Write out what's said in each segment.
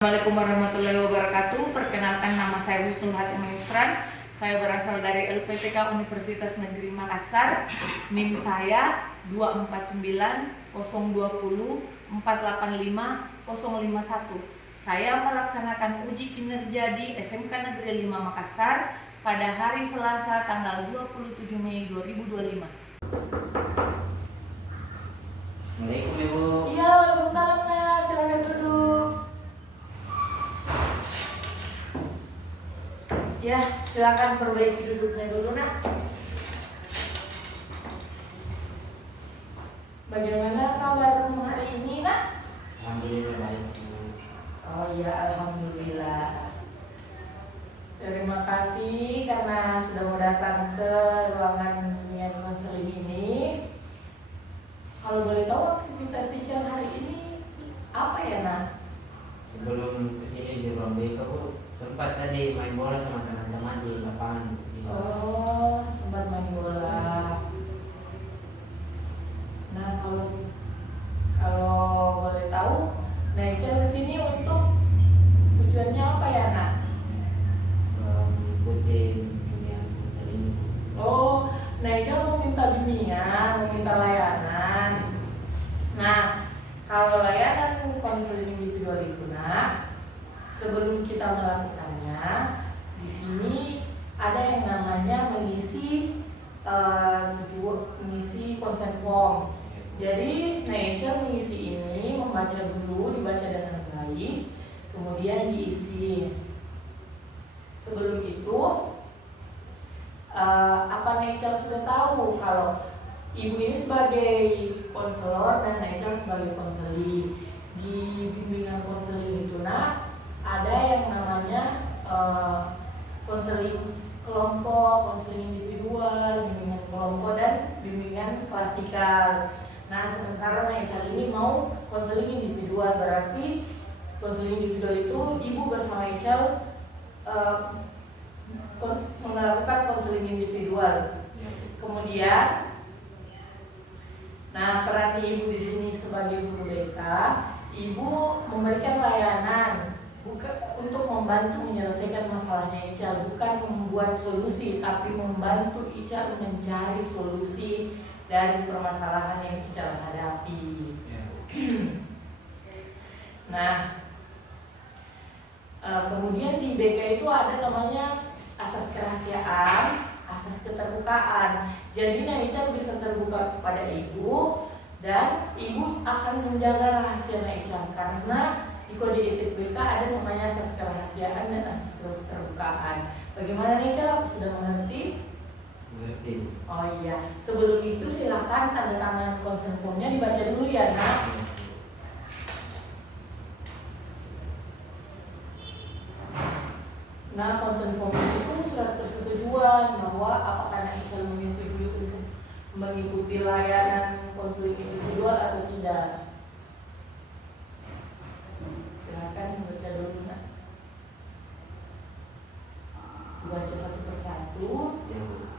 Assalamualaikum warahmatullahi wabarakatuh. Perkenalkan, nama saya Husnul Hatimah Yusran. Saya berasal dari LPTK Universitas Negeri Makassar. NIM saya 24902048501. Saya melaksanakan uji kinerja di SMK Negeri 5 Makassar pada hari Selasa tanggal 27 Mei 2025. Assalamualaikum Ibu. Iya, waalaikumsalam. Nah, silakan duduk. Ya, silakan perbaiki duduknya dulu, Nak. Bagaimana kabarmu hari ini, Nak? Alhamdulillah baik Bu. Oh iya, alhamdulillah. Terima kasih karena sudah mau datang ke ruangan bimbingan konseling ini. Kalau boleh tahu aktivitas teacher hari ini apa ya, Nak? Sebelum kesini di ruang BK Bu, sempat tadi main bola sama teman-teman di lapangan. Oh, sempat main bola. Nah, kalau boleh tahu, Nature kesini untuk tujuannya apa ya, Nak? Mengikuti dunia konseling. Oh, Nature mau minta bimbingan, mau minta layanan. Nah, kalau layanan konseling individual itu, Nak, sebelum kita melakukannya, di sini ada yang namanya mengisi consent form. Jadi Nature mengisi ini, membaca dulu, dibaca dengan baik, kemudian diisi. Sebelum itu, apa Nature sudah tahu kalau Ibu ini sebagai konselor dan Nature sebagai konseli. Di bimbingan konseling itu, Nak, ada yang namanya konseling kelompok, konseling individual, bimbingan kelompok, dan bimbingan klasikal. Nah, sementara Nature ini mau konseling individual, berarti konseling individual itu Ibu bersama Nature melakukan konseling individual. Kemudian, nah, peran Ibu di sini sebagai guru BK, Ibu memberikan layanan untuk membantu menyelesaikan masalahnya Ical, bukan membuat solusi, tapi membantu Ical mencari solusi dari permasalahan yang Ical hadapi. Nah, kemudian di BK itu ada namanya asas kerahasiaan, asas keterbukaan. Jadi Ical bisa terbuka kepada Ibu, dan Ibu akan menjaga rahasia Ical, karena di kode etik BK ada namanya asas kerahasiaan dan asas keterbukaan. Bagaimana Ical? Aku sudah mengerti? Mengerti. Oh iya. Sebelum itu silakan tanda tangan consent form-nya dibaca dulu ya, Nak. Nah, consent form itu surat persetujuan bahwa apakah Ical menyetujui untuk mengikuti layanan konseling individual atau tidak. Silakan baca dulu, Nak. Baca satu persatu. Ya Bu.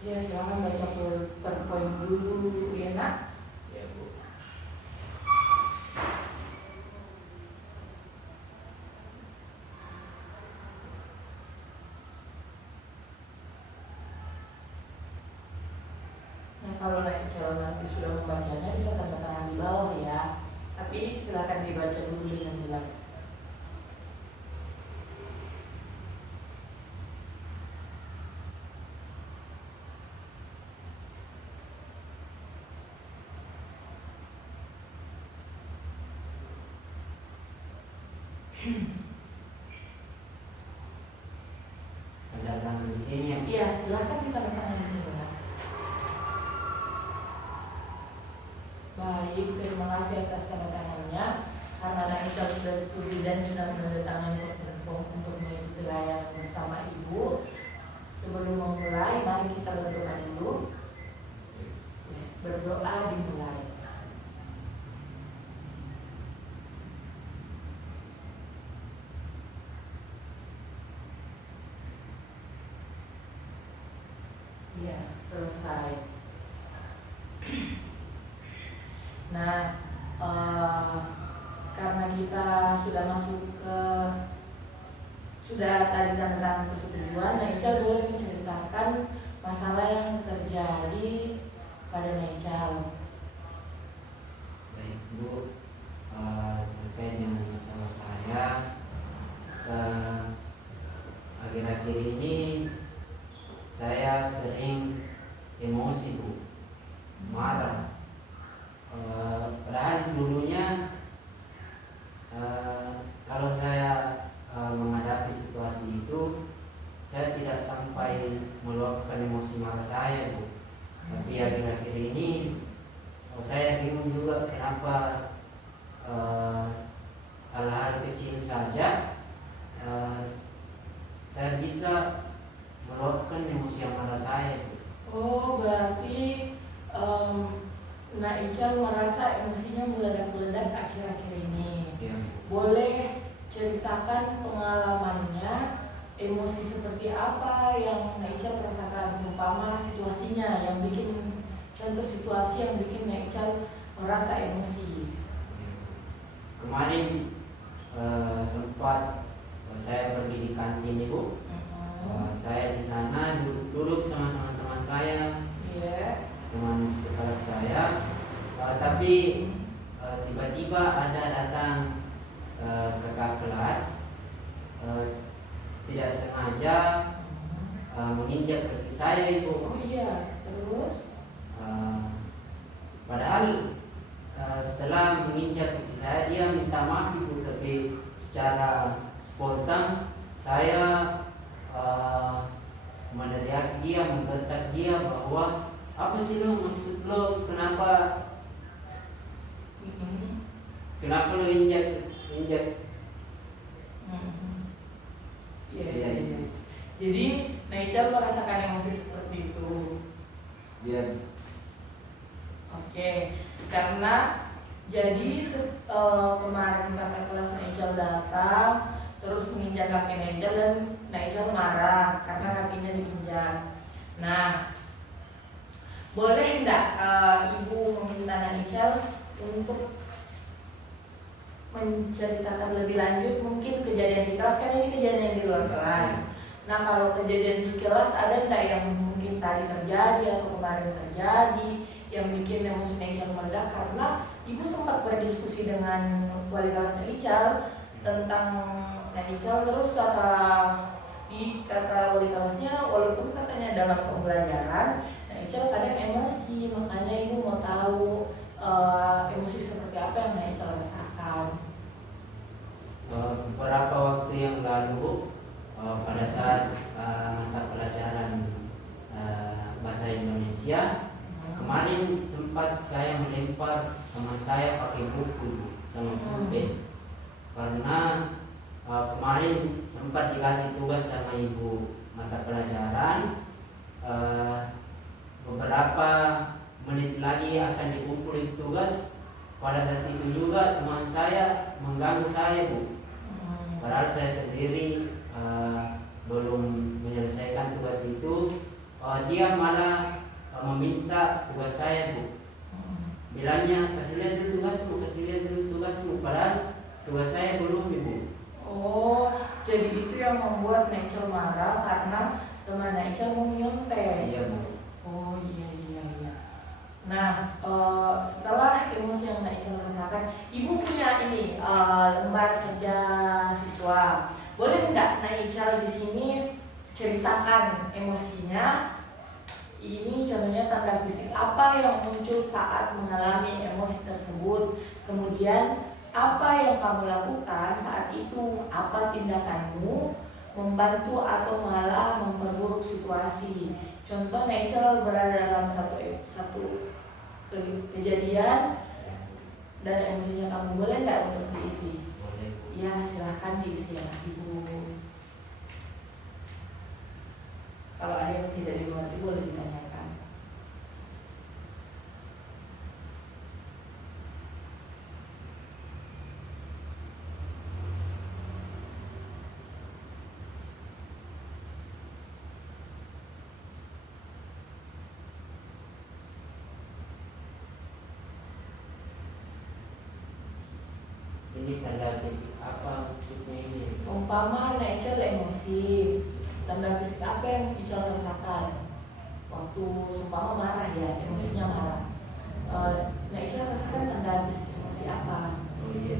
Ya, silakan baca per poin dulu ya, Nak. Ya Bu. Nah, kalau Ical nanti sudah membacanya bisa tanda tangan di bawah ya. Tapi silakan dibaca dulu dengan jelas. Ada sama di sini ya. Iya, silakan ditanda tangan di sini, Nak. Baik, terima kasih atas tanda tangannya. Karena Ical sudah setuju dan sudah menandatangani consent form untuk mengikuti layanan bersama Ibu. Sebelum memulai, mari kita berdoa dulu. Berdoa dimulai. ya selesai. Nah, karena kita sudah masuk ke sudah tadi tanda tangan persetujuan, nah Ical boleh menceritakan masalah yang terjadi pada Ical. Baik Bu, terkait dengan masalah saya, akhir-akhir ini saya sering emosi Bu, marah. Padahal dulunya kalau saya menghadapi situasi itu, saya tidak sampai meluapkan emosi marah saya Bu. Tapi akhir-akhir ini saya bingung juga kenapa hal-hal kecil saja saya bisa meluapkan emosi yang marah saya Bu. Oh, berarti Nak Ical merasa emosinya meledak-meledak akhir-akhir ini. Ya. Boleh ceritakan pengalamannya, emosi seperti apa yang Nak Ical rasakan, seumpama situasinya yang bikin, contoh situasi yang bikin Nak Ical merasa emosi. Kemarin sempat saya pergi di kantin Ibu. Saya di sana duduk sama teman-teman saya, teman sekelas saya, tapi tiba-tiba ada datang kakak kelas, tidak sengaja menginjak kaki saya Ibu. Oh iya, terus? Padahal setelah menginjak kaki saya, dia minta maaf Ibu, tapi secara spontan saya meneriak dia, membentak dia bahwa apa sih lo, maksud lo, kenapa lo injak. Iya. Jadi Nak Ical merasakan emosi seperti itu. Iya. Oke, karena jadi kemarin kakak kelas Nak Ical datang, terus menginjak kaki Nak Ical dan Nak Ical marah karena kakinya diinjak. Nah, boleh enggak Ibu meminta Nak Ical untuk menceritakan lebih lanjut mungkin kejadian di kelas, kan ini kejadian di luar kelas. Nah, kalau kejadian di kelas ada enggak yang mungkin tadi terjadi atau kemarin terjadi yang bikin emosi Nak Ical meledak, karena Ibu sempat berdiskusi dengan wali kelas Nak Ical tentang Nak Ical, terus kata wali kelasnya, walaupun katanya dalam pembelajaran Nak Ical kadang emosi, makanya Ibu mau tahu emosi seperti apa yang Nak Ical rasakan. Beberapa waktu yang lalu, pada saat mata pelajaran bahasa Indonesia, kemarin sempat saya melempar teman saya pakai buku sama pulpen, karena kemarin sempat dikasih tugas sama ibu mata pelajaran, beberapa menit lagi akan dikumpulin tugas. Pada saat itu juga teman saya mengganggu saya Bu, padahal saya sendiri belum menyelesaikan tugas itu. Dia malah meminta tugas saya Bu, bilangnya kasih lihat dulu tugasmu, padahal tugas saya belum Ibu. Oh, jadi itu yang membuat Nak Ical marah karena teman Nak Ical mau nyontek. Iya Bu. Oh iya. Nah, setelah emosi yang Nak Ical rasakan, Ibu punya ini lembar kerja siswa. Boleh enggak Nak Ical di sini ceritakan emosinya? Ini contohnya tanda fisik apa yang muncul saat mengalami emosi tersebut. Kemudian apa yang kamu lakukan saat itu? Apa tindakanmu membantu atau malah memperburuk situasi? Contoh Nak Ical berada dalam satu kejadian dan emosinya kamu, boleh nggak untuk diisi? Boleh Bu. Ya, silahkan diisi ya Ibu. Kalau ada yang tidak dimengerti boleh ditanyakan. maksudnya ini. Seumpama Nak Ical emosi, tanda fisik apa yang Ical rasakan? Waktu seumpama marah ya, emosinya marah. Nak Ical rasakan tanda fisik emosi apa? Oh iya.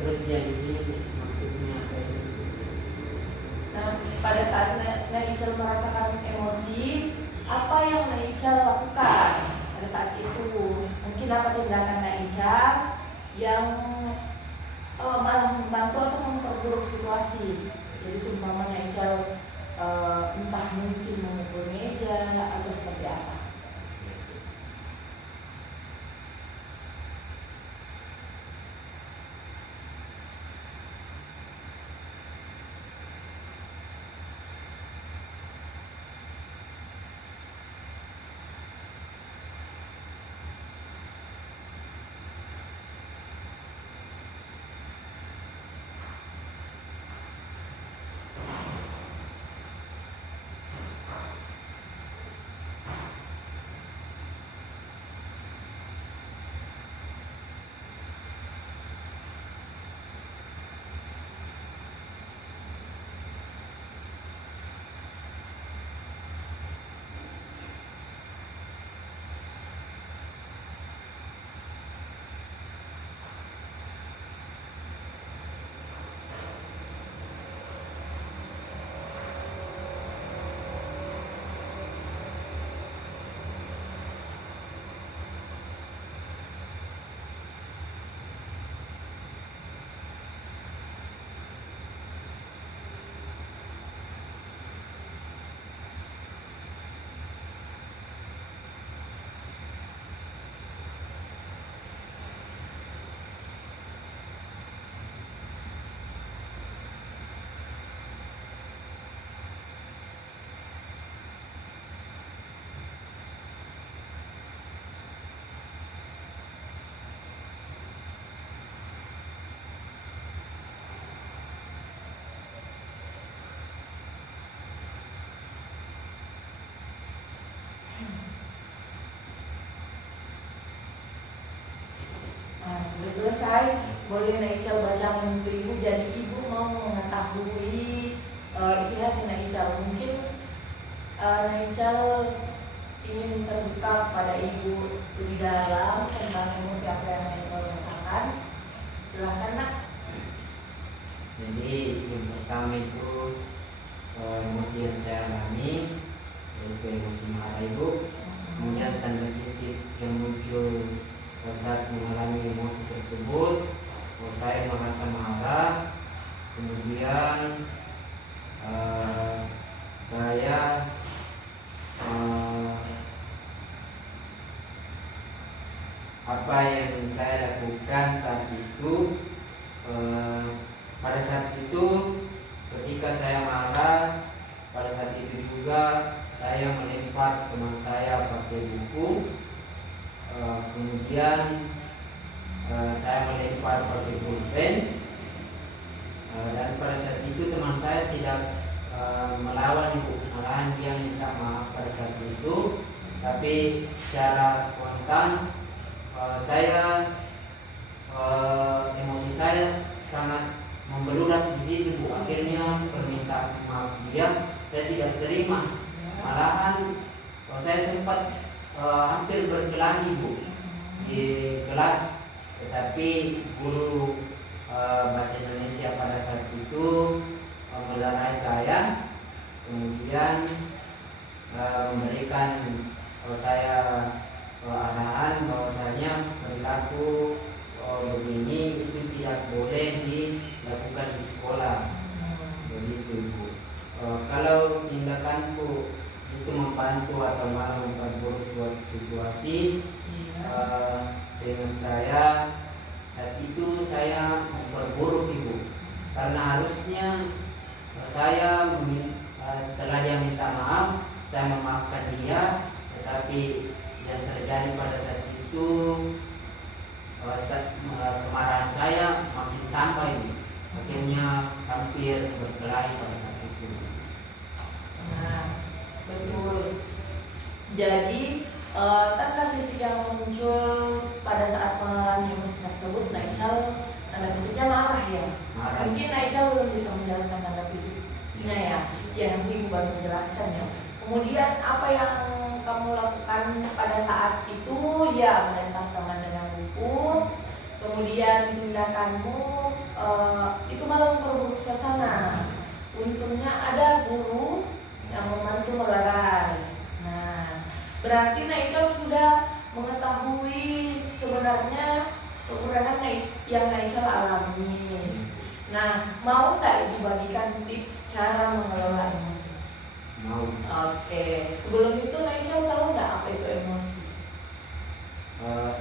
Terus yang di sini maksudnya apa ini? Nah, pada saat Nak Ical merasakan emosi, apa yang Nak Ical lakukan pada saat itu? Mungkin apa tindakan Nak Ical yang malah membantu atau memperburuk situasi. Jadi seumpama Nak Ical entah mungkin memukul meja atau seperti apa. Nah, sudah selesai, boleh Nak Ical baca mimpi ibu. Jadi ibu mau mengetahui istirahat Nak Ical. Mungkin Nak Ical ingin terbuka pada ibu lebih dalam tentang emosi apa yang Nak Ical rasakan. Silahkan Nak. Jadi yang pertama itu emosi yang saya alami, yaitu emosi marah ibu. Kemudian tanda fisik yang muncul saat mengalami emosi tersebut, saya merasa marah. Kemudian saya apa yang saya lakukan saat itu, pada saat itu ketika saya marah, pada saat itu juga saya melempar teman saya pakai buku. Kemudian saya melempar pakai pulpen, dan pada saat itu teman saya tidak melawan ibu, malahan dia minta maaf pada saat itu. Tapi secara spontan saya emosi saya sangat membeludak di situ bu. Akhirnya permintaan maaf dia saya tidak terima, malahan saya sempat hampir berkelahi bu di kelas, tetapi guru bahasa Indonesia pada saat itu melerai saya, kemudian memberikan saya arahan bahwasanya perilaku begini itu tidak boleh dilakukan di sekolah. Begitu Ibu. Kalau tindakanku itu membantu atau malah memperburuk suatu situasi, seingat saya saat itu saya memperburuk Ibu, karena harusnya saya setelah dia minta maaf saya memaafkan dia, tetapi yang terjadi pada saat itu kemarahan saya makin tambah Ibu, akhirnya hampir berkelahi pada saat itu. Nah, betul. Jadi tanda fisik yang muncul pada saat mengalami emosi tersebut, Naichal tanda fisiknya marah ya. Marah. Mungkin Naichal belum bisa menjelaskan tanda fisiknya ya. Ya nanti Ibu baru menjelaskan ya. Kemudian apa yang kamu lakukan pada saat itu? Ya melempar teman dengan buku. Kemudian tindakanmu itu malah memperburuk suasana. Untungnya ada guru yang membantu melerai. Nah, berarti Naichal sudah mengetahui sebenarnya kekurangan yang Naichal alami. Nah, mau nggak Ibu bagikan tips cara mengelola emosi? Mau. Oke, sebelum itu Naichal tahu nggak apa itu emosi?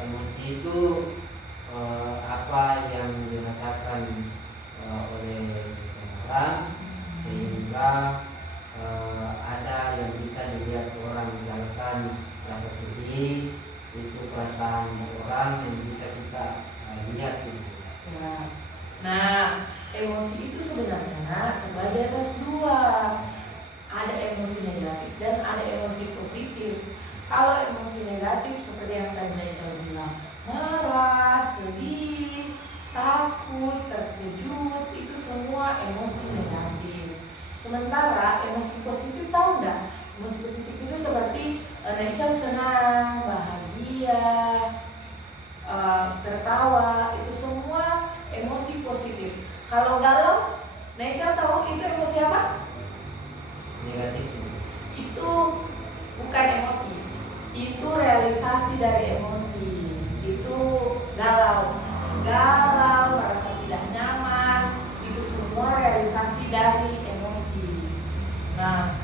Emosi itu apa yang dirasakan oleh seseorang sehingga ada yang bisa dilihat orang, misalkan rasa sedih itu perasaan orang yang bisa kita lihat gitu. Ya. Nah, emosi itu sebenarnya terbagi atas dua. Ada emosi negatif dan ada emosi positif. Kalau emosi negatif seperti yang tadi Naichal bilang, marah, sedih, takut, terkejut, itu semua emosi negatif. Sementara emosi positif tahu nggak? Emosi positif itu seperti Naichal senang, bahagia, tertawa, itu semua emosi positif. Kalau galau, Naichal tahu itu emosi apa? Negatif. Itu bukan emosi, itu realisasi dari emosi. Itu galau, merasa tidak nyaman, itu semua realisasi dari emosi. Nah,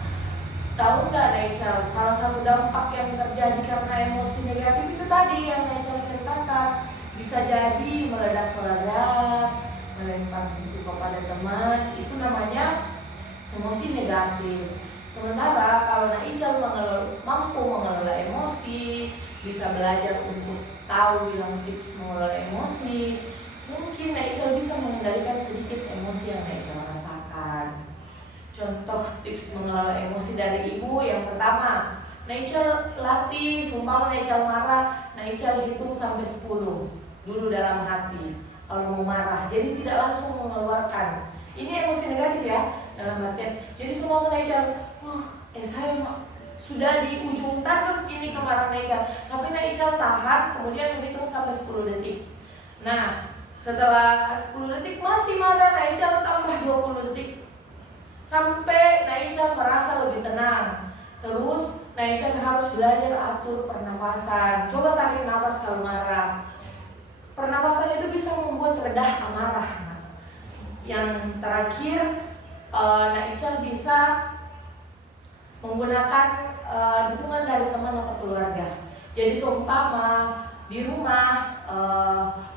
tahu nggak Naichal, salah satu dampak yang terjadi karena emosi negatif itu tadi yang Naichal ceritakan, bisa jadi meledak-meledak, melempar buku kepada teman, itu namanya emosi negatif. Sementara kalau Naichal mampu mengelola emosi, bisa belajar untuk tahu bilang tips mengelola emosi, mungkin Naichal bisa mengendalikan sedikit emosi yang Naichal rasakan. Contoh tips mengelola emosi dari Ibu, yang pertama, Naichal latih, sumpah Naichal marah, Naichal hitung sampai 10 dulu dalam hati kalau mau marah, jadi tidak langsung mengeluarkan. Ini emosi negatif ya, dalam artian jadi semua Naichal, saya sudah di ujung tanduk ini kemarahan Naichal, tapi Naichal tahan, kemudian menghitung sampai 10 detik. Nah, setelah 10 detik masih marah, Naichal tambah 20 detik sampai Naichal merasa lebih tenang. Terus Naichal harus belajar atur pernapasan. Coba tarik nafas kalau marah. Pernapasan itu bisa membuat redah amarah. Yang terakhir, Naichal bisa menggunakan dukungan dari teman atau keluarga. Jadi seumpama di rumah,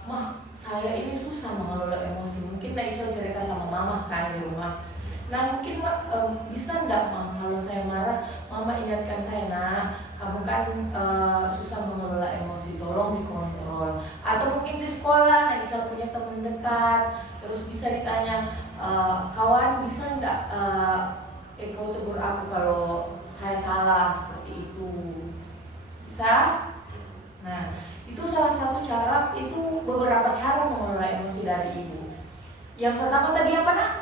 mah saya ini susah mengelola emosi. Mungkin Naichal cerita sama mama kan di rumah. Nah mungkin bisa nggak Mama kalau saya marah, Mama ingatkan saya, nah kamu kan susah mengelola emosi, tolong dikontrol. Atau mungkin di sekolah Naichal punya teman dekat, terus bisa ditanya, kawan bisa nggak kau tegur aku kalau saya salah seperti itu, bisa? Nah itu salah satu cara, itu beberapa cara mengelola emosi dari Ibu. Yang pertama tadi apa nak?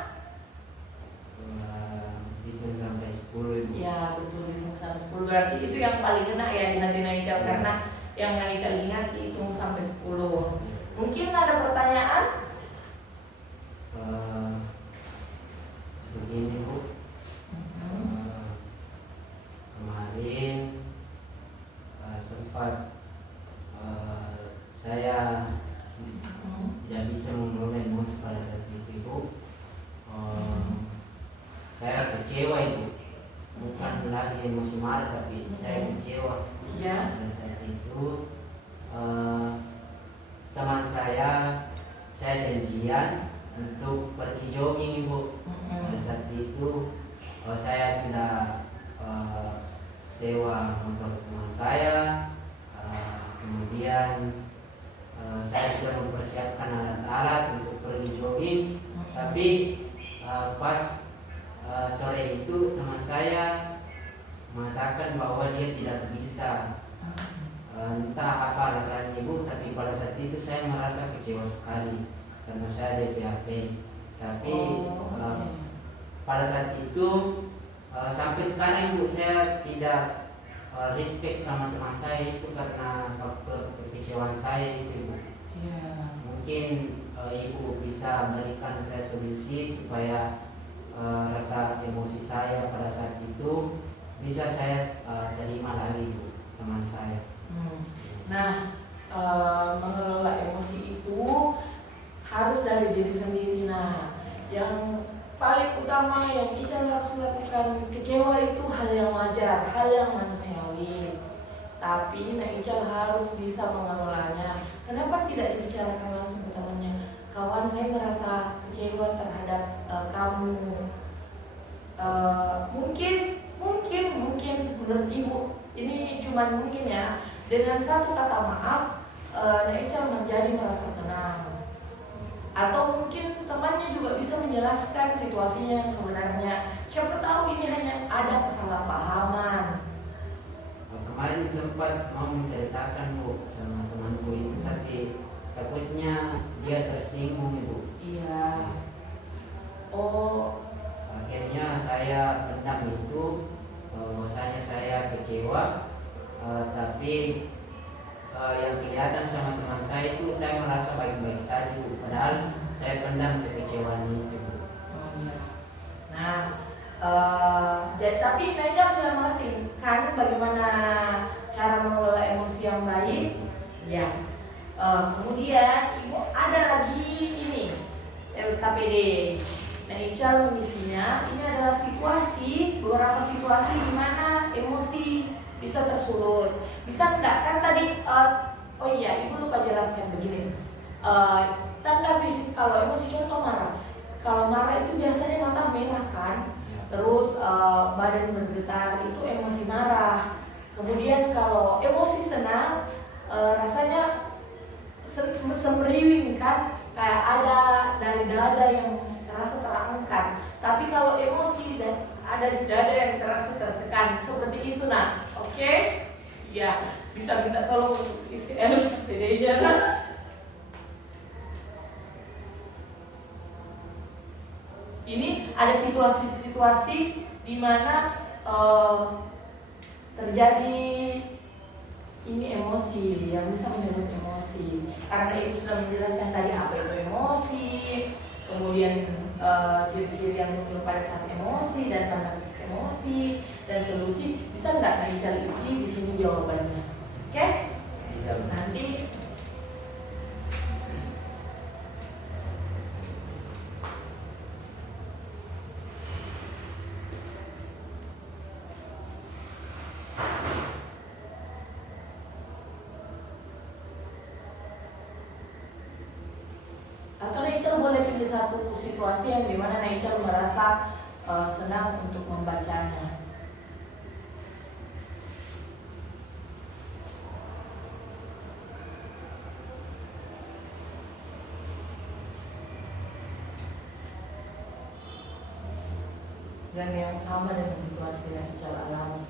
Hitung sampai 10. Ya betul, hitung sampai 10 berarti itu yang paling kena ya di hati Naichal, karena yang Naichal ingat hitung sampai 10. Mungkin ada pertanyaan? Begini Bu, kemarin sempat saya kecewa itu, bukan lagi emosi marah tapi saya kecewa. Iya. Pada saat itu teman saya janjian untuk pergi jogging Ibu. Pada saat itu saya sudah sewa motor teman saya, kemudian saya sudah mempersiapkan alat-alat untuk pergi jogging. Tapi pas sore itu teman saya mengatakan bahwa dia tidak bisa, entah apa alasannya Ibu, tapi pada saat itu saya merasa kecewa sekali karena saya ada PHP. Tapi pada saat itu sampai sekarang Ibu saya tidak respect sama teman saya itu karena faktor kekecewaan saya itu Ibu. Mungkin Ibu bisa berikan saya solusi supaya rasa emosi saya pada saat itu bisa saya terima lagi Bu, teman saya. Nah, mengelola emosi itu harus dari diri sendiri. Nah, yang paling utama yang Ica harus lakukan, kecewa itu hal yang wajar, hal yang manusiawi. Tapi Ica harus bisa mengelolanya. Kenapa tidak dibicarakan langsung ke temannya? Kawan, saya merasa kecewa terhadap kamu. Mungkin menurut Ibu ini cuma mungkin ya, dengan satu kata maaf Ica menjadi merasa tenang. Atau mungkin temannya juga bisa menjelaskan situasinya yang sebenarnya. Siapa tahu ini hanya ada kesalahpahaman. Kemarin sempat mau menceritakan Bu sama temanku itu, tapi takutnya dia tersinggung Ibu. Iya. Oh. Akhirnya saya pendam itu, bahwasanya saya kecewa, tapi yang kelihatan sama teman saya itu saya merasa baik-baik saja Bu. Padahal saya pendam kekecewaan itu Bu. Nah, tapi Ica sudah mengerti kan bagaimana cara mengelola emosi yang baik. Ya. Kemudian Ibu ada lagi ini LKPD. Ica mengisinya ini adalah beberapa situasi di mana emosi bisa tersulut. Bisa enggak kan tadi oh iya Ibu lupa jelaskan begini. Tanda fisik kalau emosi, contoh marah. Kalau marah itu biasanya mata merah kan, terus badan bergetar, itu emosi marah. Kemudian kalau emosi senang, rasanya semriwing kan, kayak ada dari dada yang terasa terangkat. Tapi kalau emosi dan ada di dada yang terasa tertekan, seperti itu nah. Oke? Ya, bisa minta tolong untuk isi LKPD-nya nah. Ini ada situasi-situasi di mana terjadi ini emosi yang bisa menyebut emosi. Karena Ibu sudah menjelaskan tadi apa itu emosi, kemudian ciri-ciri yang muncul pada saat emosi dan tanda fisik emosi dan solusi. Bisa nggak Ica isi di sini jawabannya? Oke? Bisa. Nanti atau Ica boleh pilih satu situasi yang dimana Ica merasa senang untuk membacanya. Dan yang sama dengan situasi yang Ica alami.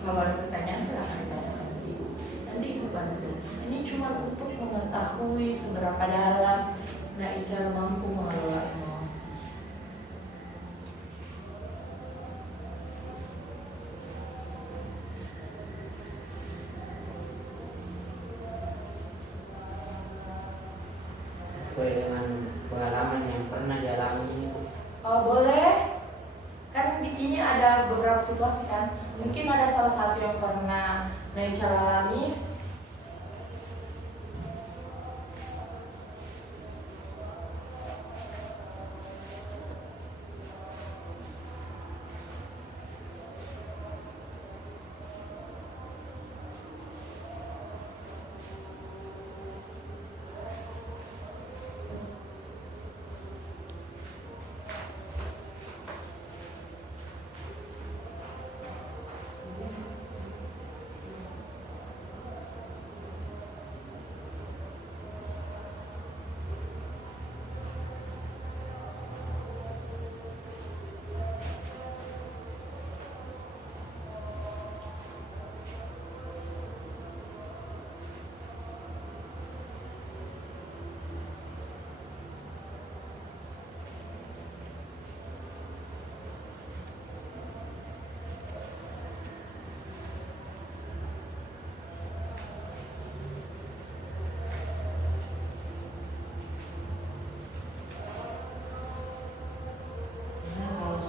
Kalau ada pertanyaan silahkan ditanyakan ke Ibu. Nanti Ibu bantu. Ini cuma untuk mengetahui seberapa dalam Ica mampu mengelola emosi. Sesuai dengan pengalaman yang pernah dialami ini Bu. Boleh? Kan di ini ada beberapa beberapa situasi kan. Mungkin ada salah satu yang pernah Naicha alami.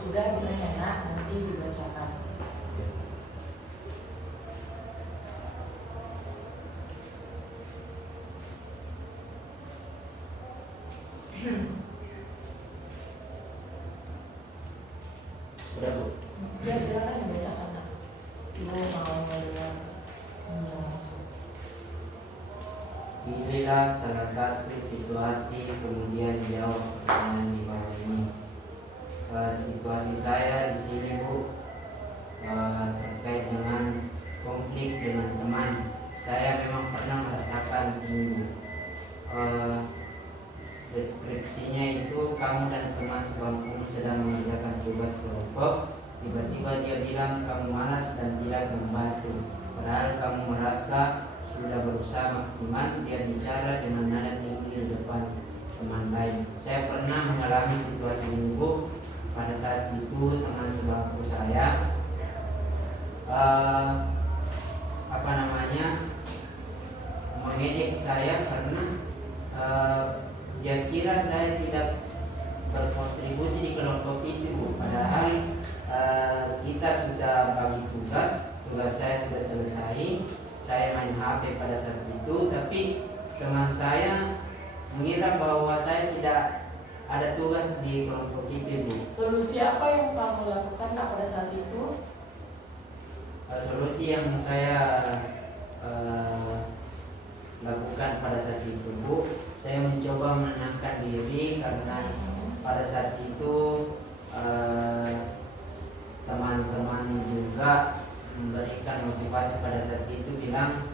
Sudah bilangnya nak, nanti dibacakan. Sudah Bu? Ya silakan dibacakan nak. Ibu mau melihat masuk. Pilihlah salah satu situasi kemudian jawab pertanyaan di bawah ini. Situasi saya di sini Bu terkait dengan konflik dengan teman. Saya memang pernah merasakan ini Bu. Deskripsinya itu kamu dan teman sebangku sedang mengerjakan tugas kelompok. Tiba-tiba dia bilang kamu malas dan tidak membantu. Padahal kamu merasa sudah berusaha maksimal. Dia bicara dengan nada tinggi di depan teman lain. Saya pernah mengalami situasi ini Bu. Pada saat itu teman sebangku saya mengejek saya karena dia kira saya tidak berkontribusi di kelompok itu Bu. Padahal kita sudah bagi tugas saya sudah selesai, saya main HP pada saat itu, tapi teman saya mengira bahwa saya tidak ada tugas di kelompok itu Bu. Solusi apa yang kamu lakukan nak pada saat itu? Solusi yang saya lakukan pada saat itu Bu, saya mencoba menenangkan diri karena pada saat itu teman-teman juga memberikan motivasi pada saat itu, bilang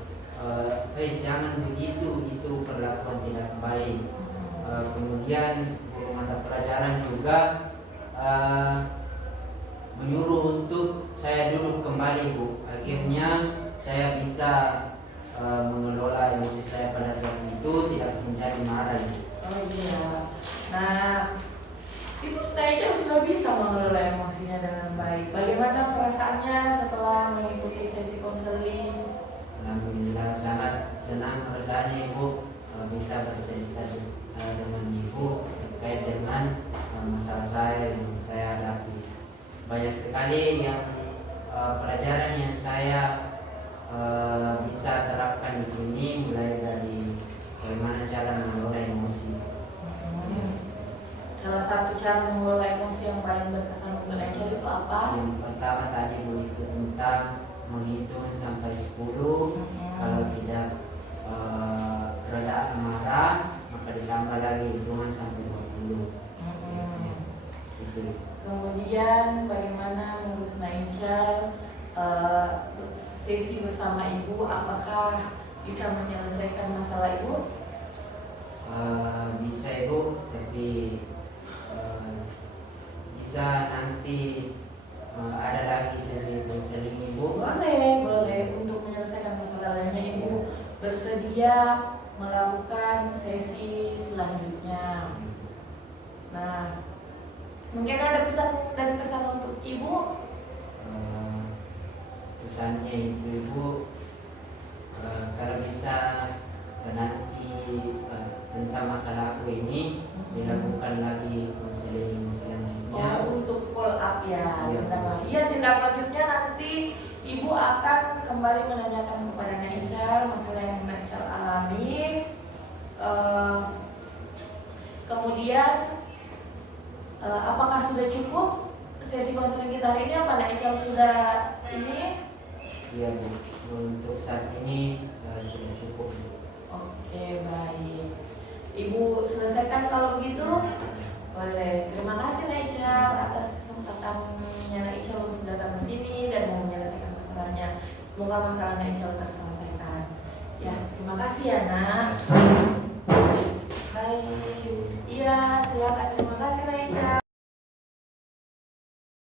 jangan begitu, itu perlakuan tidak baik. Kemudian guru mata pelajaran juga menyuruh untuk saya duduk kembali Bu. Akhirnya saya bisa mengelola emosi saya pada saat itu, tidak menjadi marah Bu. Oh iya. Nah, itu Naicha sudah bisa mengelola emosinya dengan baik. Bagaimana perasaannya setelah mengikuti sesi konseling? Alhamdulillah sangat senang perasaannya Ibu, bisa bercerita dengan Ibu terkait dengan masalah saya yang saya hadapi. Banyak sekali yang pelajaran yang saya bisa terapkan di sini, mulai dari bagaimana cara mengelola emosi. Salah satu cara mengelola emosi yang paling berkesan untuk Naicha itu apa? Yang pertama tadi Bu, itu tentang menghitung sampai 10. Kalau tidak reda marah, maka ditambah lagi hitungan sampai 20. Itu. Kemudian bagaimana menurut Naicha sesi bersama ibu, apakah bisa menyelesaikan masalah ibu? Bisa Ibu, tapi bisa nanti ada lagi sesi konseling Ibu. Boleh untuk menyelesaikan masalah lainnya ibu bersedia melakukan sesi selanjutnya. Nah, mungkin ada pesan dan kesan untuk ibu? Pesannya itu Ibu, kalau bisa nanti tentang masalah aku ini dilakukan lagi konseling selanjutnya. untuk follow up ya. Iya. Iya, tindak lanjutnya nanti Ibu akan kembali menanyakan kepada Naical masalah yang Naical alami. Kemudian apakah sudah cukup sesi konseling kita hari ini? Apa Naical sudah ini? Iya Bu, untuk saat ini sudah cukup. Oke, baik. Ibu selesaikan kalau begitu? Boleh. Terima kasih Naical atas kesempatannya Naical untuk datang ke sini dan mau menyelesaikan masalahnya. Semoga masalah Naical terselesaikan. Ya, terima kasih ya Nak. Baik. Iya, silakan.